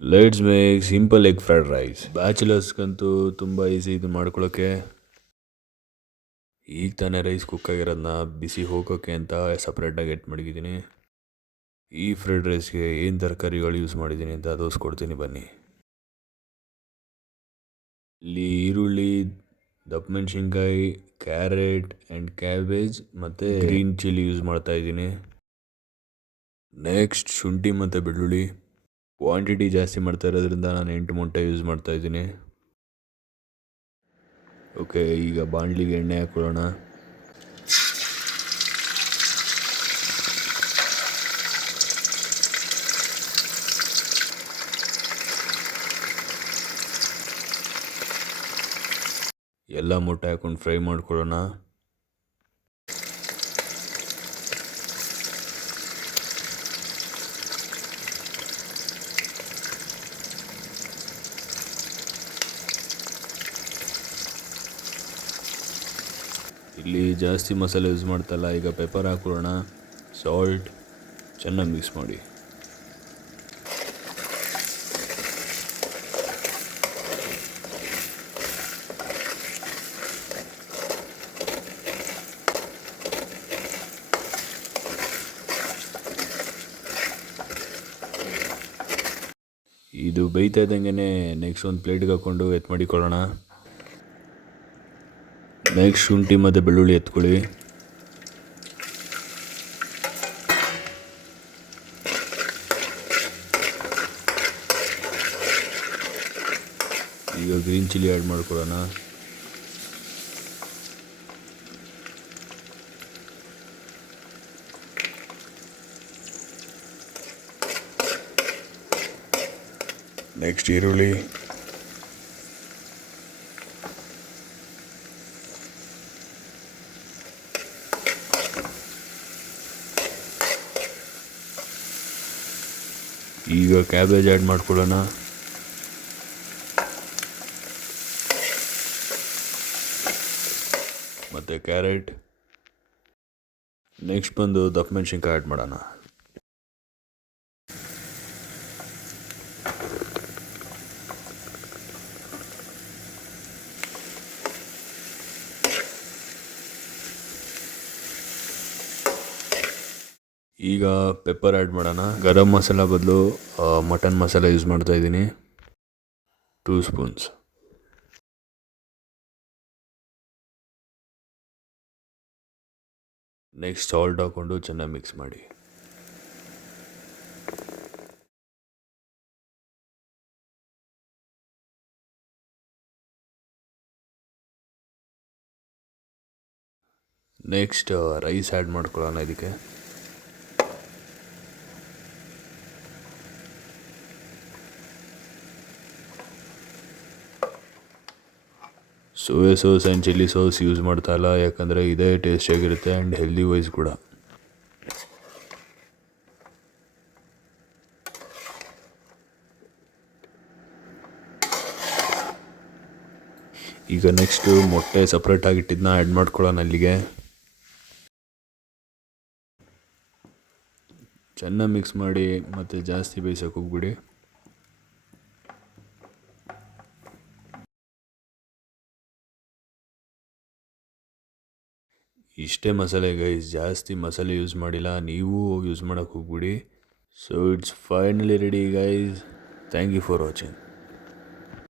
Let's make simple egg fried rice. ಬ್ಯಾಚುಲರ್ಸ್ಗಂತೂ ತುಂಬ easy ಇದು ಮಾಡ್ಕೊಳ್ಳೋಕ್ಕೆ. ಈಗ ತಾನೇ ರೈಸ್ ಕುಕ್ ಆಗಿರೋದನ್ನ ಬಿಸಿ ಹೋಗೋಕ್ಕೆ ಅಂತ ಸಪ್ರೇಟಾಗಿ ಎಟ್ ಮಡಗಿದ್ದೀನಿ. ಈ ಫ್ರೈಡ್ ರೈಸ್ಗೆ ಏನು ತರಕಾರಿಗಳು ಯೂಸ್ ಮಾಡಿದ್ದೀನಿ ಅಂತ ತೋರಿಸ್ಕೊಡ್ತೀನಿ ಬನ್ನಿ. ಇಲ್ಲಿ ಈರುಳ್ಳಿ, ದಪ್ಪ ಮೆಣಸಿನ್ಕಾಯಿ, ಕ್ಯಾರೆಟ್ ಆ್ಯಂಡ್ ಕ್ಯಾಬೇಜ್ ಮತ್ತು ಗ್ರೀನ್ ಚಿಲ್ಲಿ ಯೂಸ್ ಮಾಡ್ತಾ ಇದ್ದೀನಿ. ನೆಕ್ಸ್ಟ್ ಶುಂಠಿ ಮತ್ತು ಬೆಳ್ಳುಳ್ಳಿ. ಕ್ವಾಂಟಿಟಿ ಜಾಸ್ತಿ ಮಾಡ್ತಾ ಇರೋದ್ರಿಂದ ನಾನು 8 ಮೊಟ್ಟೆ ಯೂಸ್ ಮಾಡ್ತಾ ಇದ್ದೀನಿ. ಓಕೆ, ಈಗ ಬಾಣಲಿಗೆ ಎಣ್ಣೆ ಹಾಕೊಳ್ಳೋಣ. ಎಲ್ಲ ಮೊಟ್ಟೆ ಹಾಕೊಂಡು ಫ್ರೈ ಮಾಡ್ಕೊಳ್ಳೋಣ. ಇಲ್ಲಿ ಜಾಸ್ತಿ ಮಸಾಲೆ ಯೂಸ್ ಮಾಡ್ತಲ್ಲ. ಈಗ ಪೆಪ್ಪರ್ ಹಾಕೊಳ್ಳೋಣ, ಸಾಲ್ಟ್, ಚೆನ್ನಾಗಿ ಮಿಕ್ಸ್ ಮಾಡಿ. ಇದು ಬೇಯ್ತಾ ಇದ್ದಂಗೆ ನೆಕ್ಸ್ಟ್ ಒಂದು ಪ್ಲೇಟ್ಗೆ ಹಾಕ್ಕೊಂಡು ಮಾಡಿಕೊಳ್ಳೋಣ. ನೆಕ್ಸ್ಟ್ ಶುಂಠಿ ಮತ್ತು ಬೆಳ್ಳುಳ್ಳಿ ಎತ್ಕೊಳ್ಳಿ. ಈಗ ಗ್ರೀನ್ ಚಿಲ್ಲಿ ಆ್ಯಡ್ ಮಾಡ್ಕೊಳ್ಳೋಣ. ನೆಕ್ಸ್ಟ್ ಈರುಳ್ಳಿ, ಈಗ ಕ್ಯಾಬೇಜ್ ಆ್ಯಡ್ ಮಾಡ್ಕೊಳ್ಳೋಣ. ಮತ್ತು ಕ್ಯಾರೆಟ್. ನೆಕ್ಸ್ಟ್ ಬಂದು ದಪ್ಪ ಮೆಣಸಿನ್ಕಾಯಿ ಆ್ಯಡ್ ಮಾಡೋಣ. ಈಗ ಪೆಪ್ಪರ್ ಆ್ಯಡ್ ಮಾಡೋಣ. ಗರಂ ಮಸಾಲ ಬದಲು ಮಟನ್ ಮಸಾಲ ಯೂಸ್ ಮಾಡ್ತಾ ಇದ್ದೀನಿ, 2 ಸ್ಪೂನ್ಸ್. ನೆಕ್ಸ್ಟ್ ಸಾಲ್ಟ್ ಹಾಕ್ಕೊಂಡು ಚೆನ್ನಾಗಿ ಮಿಕ್ಸ್ ಮಾಡಿ. ನೆಕ್ಸ್ಟ್ ರೈಸ್ ಆ್ಯಡ್ ಮಾಡ್ಕೊಳ್ಳೋಣ ಇದಕ್ಕೆ. Soya sauce and chilli sauce use ಮಾಡ್ತಾ ಇಲ್ಲ, ಯಾಕಂದರೆ ಇದೇ ಟೇಸ್ಟಿಯಾಗಿರುತ್ತೆ ಆ್ಯಂಡ್ ಹೆಲ್ದಿ ವೈಸ್ ಕೂಡ. ಈಗ ನೆಕ್ಸ್ಟು ಮೊಟ್ಟೆ ಸಪ್ರೇಟಾಗಿಟ್ಟಿದ್ದನ್ನ ಆ್ಯಡ್ ಮಾಡ್ಕೊಳ್ಳೋಣ ಅಲ್ಲಿಗೆ. ಚೆನ್ನಾಗಿ ಮಿಕ್ಸ್ ಮಾಡಿ ಮತ್ತು ಜಾಸ್ತಿ ಬೇಯಿಸೋಕೆ ಹೋಗ್ಬಿಡಿ. ಇಷ್ಟೇ ಮಸಾಲೆ ಗೈಸ್, ಜಾಸ್ತಿ ಮಸಾಲೆ ಯೂಸ್ ಮಾಡಿಲ್ಲ, ನೀವು ಯೂಸ್ ಮಾಡೋಕ್ಕೆ ಹೋಗ್ಬಿಡಿ. So it's finally ready guys. Thank you for watching.